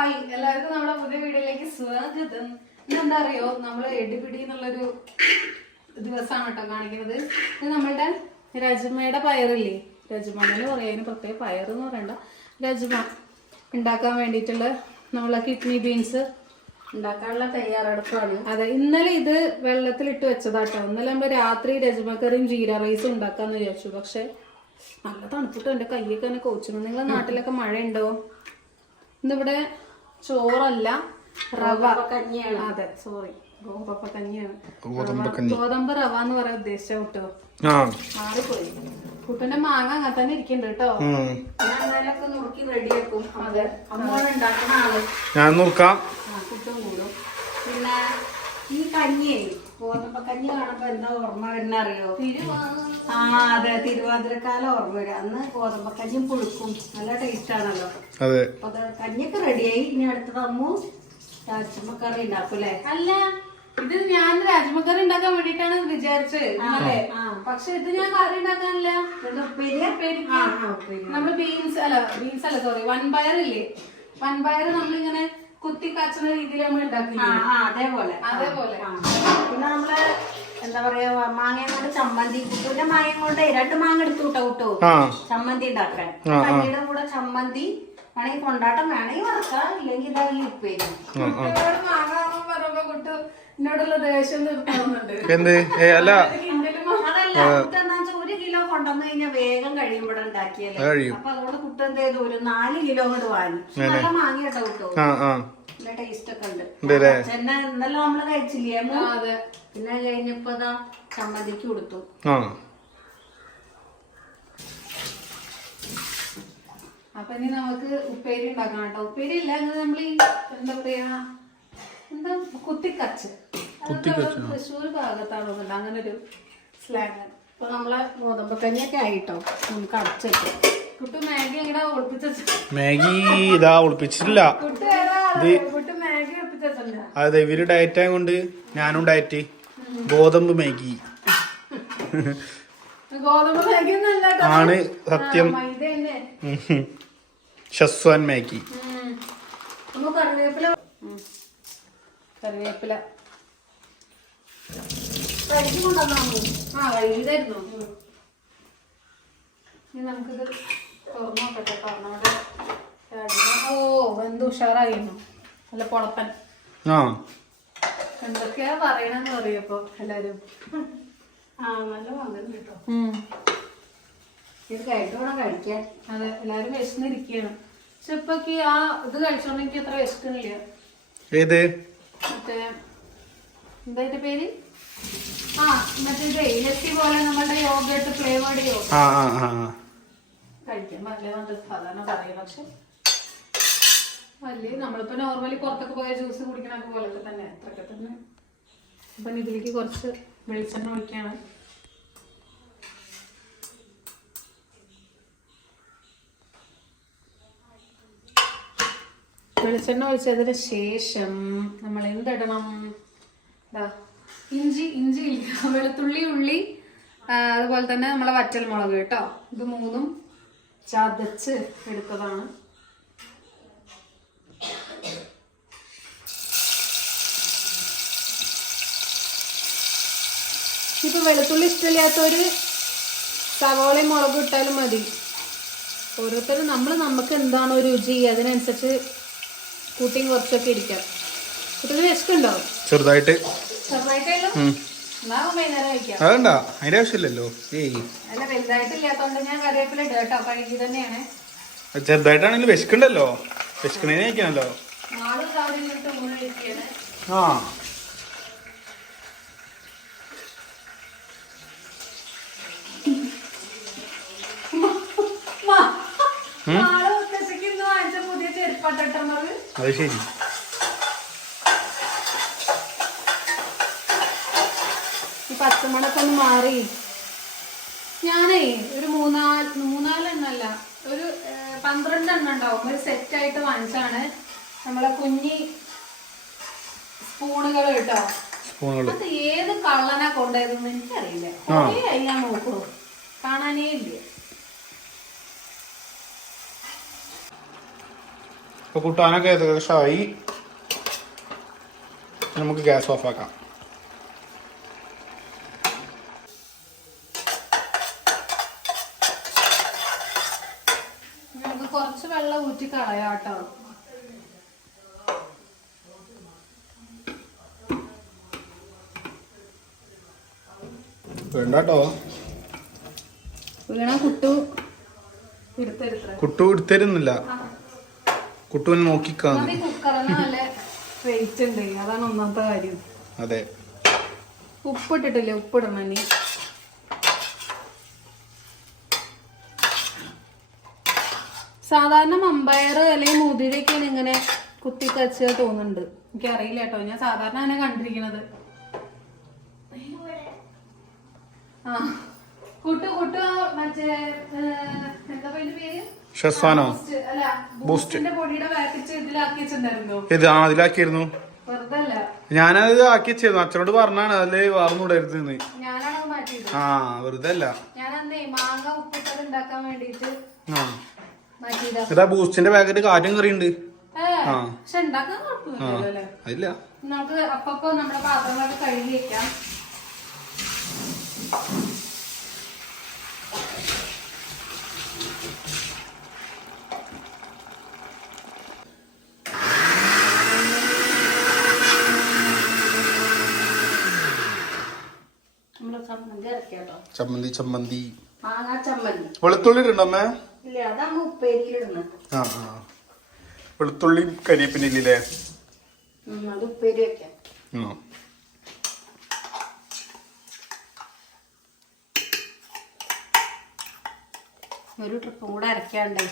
Hi എല്ലാവർക്കും നമ്മുടെ പുതിയ വീഡിയോയിലേക്ക് സ്വാഗതം. ഇന്നെന്താ അറിയോ, നമ്മള് എടിപിടി എന്നുള്ളൊരു ദിവസമാണ് കേട്ടോ കാണിക്കുന്നത്. ഇത് നമ്മളുടെ രജമയുടെ പയറില്ലേ, രജമ എന്ന് പറയാൻ പ്രത്യേക പയർ എന്ന് പറയണ്ട, രജമ ഉണ്ടാക്കാൻ വേണ്ടിയിട്ടുള്ള നമ്മളെ കിഡ്നി ബീൻസ് ഉണ്ടാക്കാനുള്ള തയ്യാറെടുപ്പാണ്. അതെ, ഇന്നലെ ഇത് വെള്ളത്തിലിട്ട് വെച്ചതാട്ടോ. ഇന്നലെ നമ്മള് രാത്രി രജമക്കറിയും ജീര റൈസും ഉണ്ടാക്കാന്ന് വിചാരിച്ചു. പക്ഷെ നല്ല തണുപ്പിട്ടോ, എന്റെ കയ്യൊക്കെ തന്നെ കോച്ചിരുന്നു. നിങ്ങളെ നാട്ടിലൊക്കെ മഴയുണ്ടോ? ഇന്നിവിടെ ചോറല്ല, റവ കഞ്ഞിയാണ്. അതെ, സോറി, ഗോതമ്പ കഞ്ഞിയാണ്. ഗോതമ്പ് റവ എന്ന് പറയാൻ ഉദ്ദേശിച്ച കേട്ടോ, മാറിപ്പോയി. കുട്ടന്റെ മാങ്ങ അങ്ങനെ തന്നെ ഇരിക്കുന്നുണ്ട് കേട്ടോ. ഞാനൊക്കെ നുറുക്കി റെഡിയാക്കും. അതെ, അമ്മോട് ഉണ്ടാക്കുന്ന ആള് ഞാൻ നുറുക്കാം, കുട്ടും കൂടും. പിന്നെ ഈ കഞ്ഞി, ഗോതമ്പ കഞ്ഞി കാണുമ്പോ എന്താ ഓർമ്മ വരുന്ന അറിയോ? അതെ, തിരുവാതിരക്കാലം ഓർമ്മ വരും. അന്ന് ഗോതമ്പക്കഞ്ഞിയും പുഴുക്കും നല്ല ടേസ്റ്റ് ആണല്ലോ. അപ്പൊ കഞ്ഞിയൊക്കെ റെഡിയായി. ഇനി അടുത്തത് അമ്മു രാജമക്കറി ഉണ്ടാക്കൂലേ? അല്ല, ഇത് ഞാൻ രാജമക്കറി ഉണ്ടാക്കാൻ വേണ്ടിട്ടാണ് വിചാരിച്ചത്. പക്ഷെ ഇത് ഞാൻ കറി ഉണ്ടാക്കാനില്ല. നമ്മള് ബീൻസ് അല്ല സോറി, വൻപയർ ഇല്ലേ, വൻപയർ നമ്മളിങ്ങനെ കുത്തി കാച്ചുന്ന രീതിയിൽ നമ്മൾ ഉണ്ടാക്കില്ല, അതേപോലെ. പിന്നെ നമ്മള് എന്താ പറയാ, മാങ്ങയും കൊണ്ട് ചമ്മന്തി, കുട്ടൂന്റെ മാങ്ങയും കൊണ്ട് 2 മാങ്ങ എടുത്തു കൂട്ടോ ചമ്മന്തി ഉണ്ടാക്കാൻ. കഞ്ഞിയുടെ കൂടെ ചമ്മന്തി വേണമെങ്കിൽ കൊണ്ടാട്ടം വേണമെങ്കിൽ വറക്കാം, ഇല്ലെങ്കിൽ ഇതാ ഈ ഉപ്പേരി. മാങ്ങ പറയുമ്പോ കുട്ടു എന്നോടുള്ള ദേഷ്യം നിർത്തുന്നുണ്ട്. അതല്ല, കുട്ടെന്നാ 1 കിലോ കൊണ്ടുവന്നു കഴിഞ്ഞാൽ വേഗം കഴിയുമ്പോഴേ ഉണ്ടാക്കിയല്ലേ. അപ്പൊ അതുകൊണ്ട് കുട്ട എന്ത് ചെയ്തു, ഒരു 4 കിലോ കൊണ്ട് വാങ്ങി. നല്ല മാങ്ങ കേട്ടോ കുട്ടോ, നല്ല ടേസ്റ്റ് ഒക്കെ ഉണ്ട്. ഇന്നലെ നമ്മള് കഴിച്ചില്ലേ? പിന്നെ കഴിഞ്ഞപ്പോ ചമ്മന്തിക്ക് കൊടുത്തു. അപ്പൊ ഇനി നമുക്ക് ഉപ്പേരി ഉണ്ടാക്കണം കേട്ടോ. ഉപ്പേരി ഇല്ല, നമ്മൾ ഈ എന്താ പറയാ, എന്താ കുത്തിക്കച്ച്, തൃശ്ശൂർ ഭാഗത്താണോ അങ്ങനെ ഒരു സ്ലാങ്. അപ്പൊ നമ്മളെ ഗോതമ്പക്കഞ്ഞൊക്കെ ആയിട്ടോ, നമുക്ക് അടച്ചിട്ട്. കുട്ടു മാഗി എങ്ങനെ ഒളിപ്പിച്ചു? മാഗി ഇതാ ഒളിപ്പിച്ചിട്ടില്ല. കുട്ടു മാഗി ഒളിപ്പിച്ചില്ല. അതെ, ഇവര് ഡയറ്റ് ആയതുകൊണ്ട് ഞാനും ഡയറ്റ്. ഗോതമ്പ് മാഗി ഗോതമ്പ് മാഗി ആണ് സത്യം. ഷസ്വാൻ മാഗി. കറിവേപ്പില വൈകിതായിരുന്നു. ഇനി നമുക്കിത് തുറന്നു നോക്കട്ടെ. നമ്മുടെ ഓ, എന്ത് ഉഷാറായിരുന്നു, നല്ല പൊളപ്പൻ. എന്തൊക്കെയാ പറയണെന്ന് പറയപ്പോ എല്ലാരും. നല്ല വാങ്ങുന്നു കേട്ടോ. ഇത് കഴിഞ്ഞിട്ട് വേണം കഴിക്കാൻ. അതെ, എല്ലാരും വിശന്നിരിക്കുകയാണ്. പക്ഷെ ഇപ്പൊക്ക് ആ ഇത് കഴിച്ചോണ്ട് എനിക്ക് അത്ര വിശക്കുന്നില്ല. മറ്റേ എന്താ ഇതിന്റെ പേര്? മറ്റേ ലസ്സി പോലെ നമ്മളുടെ യോഗട്ട് ഫ്ലേവേർഡ് യോഗ കഴിക്കാൻ പറ്റില്ല സാധാരണ പറയും. പക്ഷെ വലിയ നമ്മളിപ്പോ നോർമലി പുറത്തൊക്കെ പോയ ജ്യൂസ് കുടിക്കണൊക്കെ പോലൊക്കെ തന്നെ, അത്രയൊക്കെ തന്നെ. അപ്പൊ ഇതിലേക്ക് കുറച്ച് വെളിച്ചെണ്ണ ഒഴിക്കാണ്. വെളിച്ചെണ്ണ ഒഴിച്ചതിന് ശേഷം നമ്മൾ എന്തിടണം? ഇഞ്ചി വെളുത്തുള്ളി, ഉള്ളി, അതുപോലെ തന്നെ നമ്മളെ വറ്റൽ മുളക് കേട്ടോ. ഇത് 3ഉം ചതച്ച് എടുത്തതാണ്. ഇപ്പൊ വെളുത്തുള്ളി ഇഷ്ടമില്ലാത്തവര് സവാളയും മുളകും ഇട്ടാലും മതി. ഓരോരുത്തരും നമുക്ക് എന്താണോ രുചി അതിനനുസരിച്ച് കൂട്ടിയും കുറച്ചൊക്കെ ഇരിക്കാം. കുട്ടികൾ വിശക്കുണ്ടോ? ചെറുതായിട്ട്. വൈകുന്നേരം അതിന്റെ ആവശ്യമില്ലല്ലോ. അല്ല, വലുതായിട്ടില്ലാത്തോണ്ട് ഞാൻ കറിവേപ്പില ഇടും കേട്ടോ. കഴുകി തന്നെയാണ്. ചെറുതായിട്ടാണെങ്കിലും വിശക്കണ്ടല്ലോ, വിശക്കണേനെ കഴിക്കാനല്ലോ. അത് ശരി. പച്ചമുളകൊക്കെ ഒന്ന് മാറി. ഞാനേ ഒരു 3-4 എണ്ണല്ല, ഒരു 12 എണ്ണം ഉണ്ടാവും. ഒരു സെറ്റായിട്ട് വാങ്ങിച്ചാണ്. നമ്മളെ കുഞ്ഞി സ്പൂണുകൾ കേട്ടോ. അത് ഏത് കള്ളനാ കൊണ്ടുപോയതെന്ന് എനിക്കറിയില്ല. കുറേ ഞാൻ നോക്കണു, കാണാനേ ഇല്ല. ഇപ്പൊ കൂട്ടാനൊക്കെ ഏകദേശമായി. നമുക്ക് ഗ്യാസ് ഓഫ് ആക്കാം. നമുക്ക് കുറച്ച് വെള്ളം ഊറ്റി കളയാട്ടോ. വേണ്ടോ വീണ കുട്ടു എടുത്തരുന്നില്ല. കുട്ടുവിനെ നോക്കിക്കാന്ന്. കുക്കറിന് നല്ല വെയിറ്റ് ഉണ്ട്, അതാണ് ഒന്നാമത്തെ കാര്യം. അതെ, ഉപ്പിട്ടിട്ടില്ലേ? ഉപ്പിടണം ഇനി. സാധാരണ മമ്പയർ അല്ലെങ്കിൽ മുതിരയൊക്കെയാണ് ഇങ്ങനെ കുത്തിക്കച്ച് തോന്നുന്നുണ്ട്. എനിക്കറിയില്ല കേട്ടോ, ഞാൻ സാധാരണ അങ്ങനെ കണ്ടിരിക്കണത്. ആ കുട്ടു മറ്റേ എന്താ പേര്? ഷെസ്വാനോ? അല്ല, ബൂസ്റ്റിന്റെ പൊടിയുടെ പാക്കറ്റ് ഇതിലാക്കി വെച്ചിട്ടുണ്ടായിരുന്നോ? അതിലാക്കിയിരുന്നു. വെറുതെ അല്ല, ഞാനത് ആക്കി വെച്ചിരുന്നു. അച്ഛനോട് പറഞ്ഞാണ് അതില് വാർന്നുകൂടായിരുന്നു. ഞാനാണോ മാറ്റിയത്? ആ, വെറുതെ അല്ല. ഞാനന്നേ മാങ്ങ ഉപ്പിട്ടത് ഉണ്ടാക്കാൻ വേണ്ടിട്ട് മാറ്റിയതാ. ഇതാ ബൂസ്റ്റിന്റെ പാക്കറ്റ് കാറ്റും കറിയുണ്ട്. പക്ഷെ ഉണ്ടാക്കാൻ കുഴപ്പമൊന്നുമില്ലല്ലോ അല്ലേ? ഇല്ല, നമുക്ക് അപ്പൊ നമ്മുടെ പാത്രങ്ങളൊക്കെ കഴുകി വെക്കാം. ചമ്മന്തി മാങ്ങാ ചമ്മന്തി. വെളുത്തുള്ളി ഇടണ്ടമ്മേ? ഇല്ല, അതാണ് ഉപ്പേരിയിലിടുന്നത്. വെളുത്തുള്ളി കരിയേപ്പിനില്ലേ? അത് ഉപ്പേരി വെക്കാം. ഒരു ട്രിപ്പും കൂടെ അരക്കാണ്ടേ.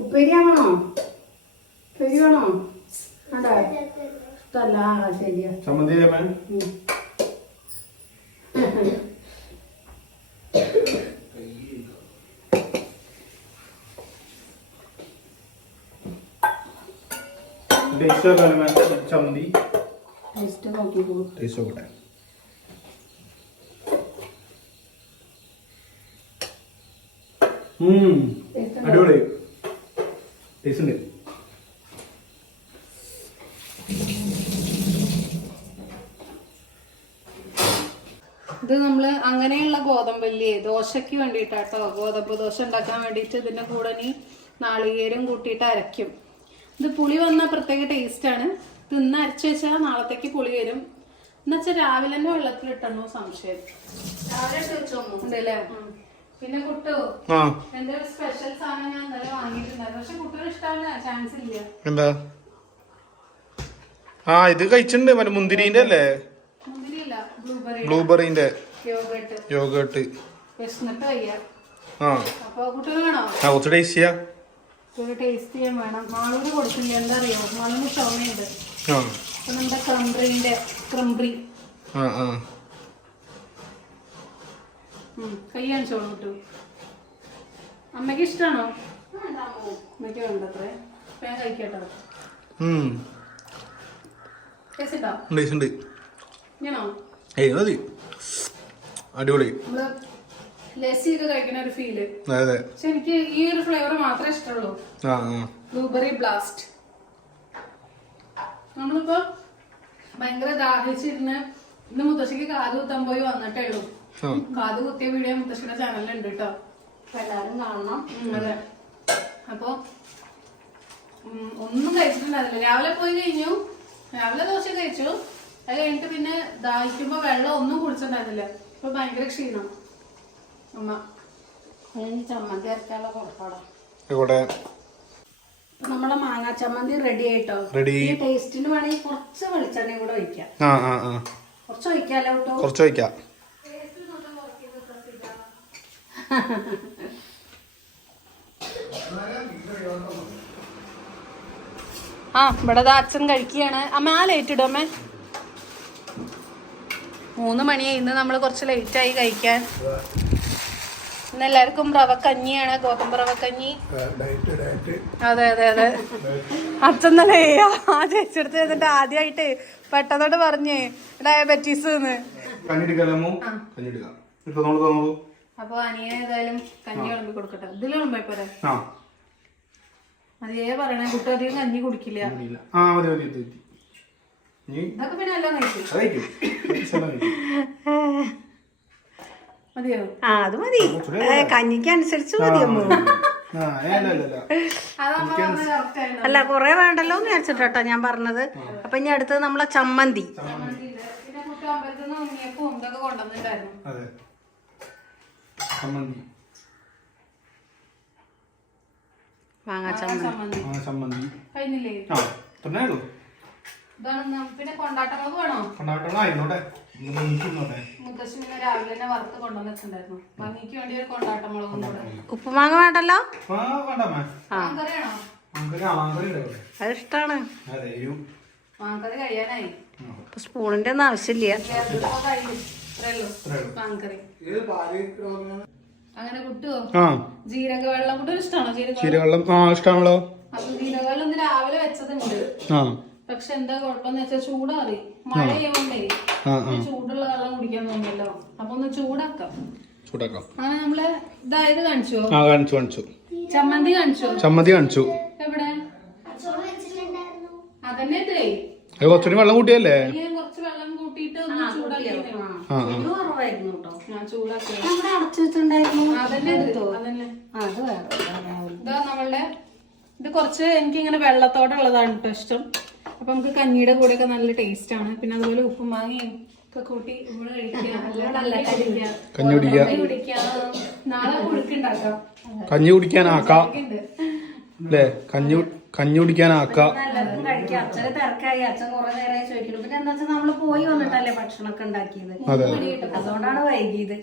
ഉപ്പേരിയാണോ? ഉപ്പേരി വേണോ? അതാ ഇഷ്ടല്ല. ശരിയാ. ചമ്മന്തി ചമ്മന്തി ടേസ്റ്റ് നോക്കിക്കോ. ടേസ്റ്റ് നോക്കട്ടെ. അടിപൊളി ടേസ്റ്റ് ഉണ്ട്. ഇത് നമ്മള് അങ്ങനെയുള്ള ഗോതമ്പല്ലേ ദോശക്ക് വേണ്ടിയിട്ടാട്ടോ. ഗോതമ്പ് ദോശ ഉണ്ടാക്കാൻ വേണ്ടിയിട്ട് ഇതിന്റെ കൂടെ നീ നാളികേരം കൂട്ടിയിട്ട് അരയ്ക്കും. ഇത് പുളി വന്നാൽ പ്രത്യേക ടേസ്റ്റ് ആണ്. തിന്ന് അരച്ചു വെച്ചാൽ നാളത്തേക്ക് പുളി വരും. എന്നുവെച്ചാൽ രാവിലെ തന്നെ വെള്ളത്തിലിട്ടണോ സംശയം. രാവിലെ ഇട്ട് വെച്ചോന്നു ഉണ്ടല്ലേ. പിന്നെ കുട്ടു എന്റെ ഒരു സ്പെഷ്യൽ സാധനം ഞാൻ ഇന്നലെ വാങ്ങിയിട്ടുണ്ടായിരുന്നു. പക്ഷെ കുട്ടികൾ ഇഷ്ടമാവില്ല, ചാൻസ് ഇല്ല. എന്താ? ഇത് കഴിച്ചിട്ടുണ്ട്. മറ്റേ മുന്തിരിന്റെ അല്ലേ? മുന്തിരിയല്ല, ബ്ലൂബെറിന്റെ യോഗേർട്ട്. വിശന്നിട്ട് വയ്യ. അപ്പൊ കുട്ടികൾ വേണോ? കുറച്ച് ടേസ്റ്റ് ചെയ്യാം. ഒരു ടേസ്റ്റ് ചെയ്യാൻ വേണം. മാളൂര് കൊടുക്കില്ല, എന്താ അറിയോ? മാളൂര് ഷോമയുണ്ട്. അപ്പൊ നമ്മുടെ ക്രംബ്രി കൈ കാണിച്ചോളൂ കിട്ടു. അമ്മയ്ക്ക് ഇഷ്ടമാണോ? അമ്മയ്ക്ക് വേണ്ടത്രേ. ഞാൻ കഴിക്കട്ടോ. അടിപൊളി. നമ്മള് ലസ്സിയൊക്കെ കഴിക്കുന്ന ഒരു ഫീല്. പക്ഷെ എനിക്ക് ഈ ഒരു ഫ്ലേവർ മാത്രമേ ഇഷ്ടമുള്ളൂ. Blueberry blast. നമ്മളിപ്പോ ഭയങ്കര ദാഹിച്ചിരുന്ന് ഇന്ന് മുത്തശ്ശിക്ക് കാത് കുത്താൻ പോയി വന്നിട്ടേ ഉള്ളൂ. കാത് കുത്തിയ വീഡിയോ മുത്തശ്ശിയുടെ ചാനലിലുണ്ട് കേട്ടോ, എല്ലാരും കാണണം. അതെ. അപ്പൊ ഒന്നും കഴിച്ചിട്ടുണ്ടായിരുന്നില്ല. രാവിലെ പോയി കഴിഞ്ഞു, രാവിലെ ദോശ കഴിച്ചു. അത് കഴിഞ്ഞിട്ട് പിന്നെ ദാഹിക്കുമ്പോ വെള്ളം ഒന്നും കുടിച്ചിട്ടുണ്ടായിരുന്നില്ല. ഇപ്പൊ ഭയങ്കര ക്ഷീണം. അമ്മ ചമ്മന്തി അരക്കാനുള്ള പുറപ്പാടാ. നമ്മളെ മാങ്ങാ ചമ്മന്തി റെഡി ആയിട്ടോ. ഈ ടേസ്റ്റിന് വേണമെങ്കിൽ കുറച്ച് വെളിച്ചെണ്ണ കൂടെ ഒഴിക്കാം. കുറച്ച് ഒഴിക്കാലോ കേട്ടോ. കുറച്ച് ഒഴിക്കാം. ഇവിടെ അച്ഛൻ കഴിക്കുകയാണ്. അമ്മ ലേറ്റ് ഇടും. അമ്മേ 3 മണിയായി. ഇന്ന് നമ്മൾ കുറച്ച് ലേറ്റായി കഴിക്കാൻ. ഇന്ന് എല്ലാവർക്കും റവക്കഞ്ഞിയാണ്, ഗോതമ്പ് റവക്കഞ്ഞി. അതെ അതെ അതെ. അച്ഛൻ തന്നെ ആ ചേച്ചിയെടുത്ത് എന്നിട്ട് ആദ്യമായിട്ട് പെട്ടെന്നോട്ട് പറഞ്ഞേ ഡയബറ്റീസ്. അപ്പൊ അനിയൻ ഏതായാലും കഞ്ഞി വിളമ്പി കൊടുക്കട്ടെ. ഇതിൽ വിളമ്പായി പോരെ? അതേ പറയണേ, കുട്ടി അധികം കഞ്ഞി കുടിക്കില്ല. ഇതൊക്കെ പിന്നെ എല്ലാം കഴിക്കും. മതിയോ? അത് മതി, കഞ്ഞിക്ക് അനുസരിച്ച് മതിയമ്മോ. അല്ല കൊറേ വേണ്ടല്ലോ എന്ന് വിചാരിച്ചിട്ടോ ഞാൻ പറഞ്ഞത്. അപ്പൊ ഇനി അടുത്തത് നമ്മളെ ചമ്മന്തി. പിന്നെ കുട്ടി അമ്പലത്തിൽ നിന്ന് ഉണ്ണിയപ്പം ഇതൊക്കെ കൊണ്ടുവന്നിട്ടുണ്ടായിരുന്നു. മാങ്ങാ ചമ്മന്തി കഴിഞ്ഞില്ലേ? പിന്നെ കൊണ്ടാട്ടമുളക് വേണോ? മുത്തശ്ശി പിന്നെ രാവിലെ തന്നെ വറുത്ത് കൊണ്ടുവന്ന് വെച്ചിട്ടുണ്ടായിരുന്നു. ഭംഗിക്ക് വേണ്ടി ഒരു കൊണ്ടാട്ടമുളകും കൂടെ. ഉപ്പുമാങ്ങ വേണ്ടല്ലോ? മാങ്കറിയാണോ? അത് ഇഷ്ടാണ്. മാങ്കറി കഴിയാനായി. സ്പൂണിന്റെ ഒന്നും ആവശ്യമില്ല. മാങ്കറി അങ്ങനെ കുട്ടുവോ? ജീരക വെള്ളം കൂടെ ഇഷ്ടമാണോ? ജീരകവെള്ളം ഇഷ്ടമാണല്ലോ. അപ്പൊ ജീരകവെള്ളം ഒന്ന് രാവിലെ വെച്ചതുണ്ട്. പക്ഷെ എന്താ കുഴപ്പമെന്ന് വെച്ചാൽ ചൂടാറി മഴ ചെയ്യുമ്പോണ്ടേ ചൂടുള്ള വെള്ളം കുടിക്കാൻ തോന്നിയല്ലോ. അപ്പൊ ഒന്ന് ചൂടാക്കാം. അങ്ങനെ നമ്മള് ഇതായത് കാണിച്ചോ? ചമ്മന്തി കാണിച്ചു. എവിടെ? അതന്നെ ഇതേ കുറച്ചുകൂടി വെള്ളം കൂട്ടിയല്ലേ? കുറച്ച് വെള്ളം കൂട്ടിയിട്ട് ഒന്ന് ചൂടാക്കി. ഇതാ നമ്മളുടെ ഇത് കുറച്ച് എനിക്കിങ്ങനെ വെള്ളത്തോടുള്ളതാണ് കേട്ടോ ഇഷ്ടം. അപ്പൊ നമുക്ക് കഞ്ഞിയുടെ കൂടെ ഒക്കെ നല്ല ടേസ്റ്റ് ആണ്. പിന്നെ അതുപോലെ ഉപ്പും മാങ്ങയും ഒക്കെ കൂട്ടി നമ്മള് കഴിക്കാം. നാളെ കുഴുക്കുണ്ടാക്കാം. കഞ്ഞി കുടിക്കാനാക്കാം അല്ലേ? കഞ്ഞി കുടിക്കാനാക്കാം. അച്ഛന് തിരക്കായി. അച്ഛൻ കുറെ നേരമായി ചോദിക്കുന്നു. പിന്നെ എന്താ വെച്ചാൽ നമ്മള് പോയി വന്നിട്ടല്ലേ ഭക്ഷണമൊക്കെ ഉണ്ടാക്കിയത്. അതുകൊണ്ടാണ് വൈകിയത്.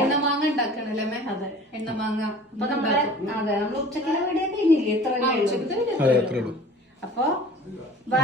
എണ്ണമാങ്ങ ഉണ്ടാക്കണല്ലേ? അതെ, എണ്ണമാങ്ങ. അപ്പൊ നമ്മള് നമ്മള് ഉച്ചക്കുള്ള വീഡിയോ കഴിഞ്ഞില്ലേ? ഇത്രയേ ഉള്ളൂ. അത്രേ ഉള്ളൂ. അപ്പൊ ബൈ.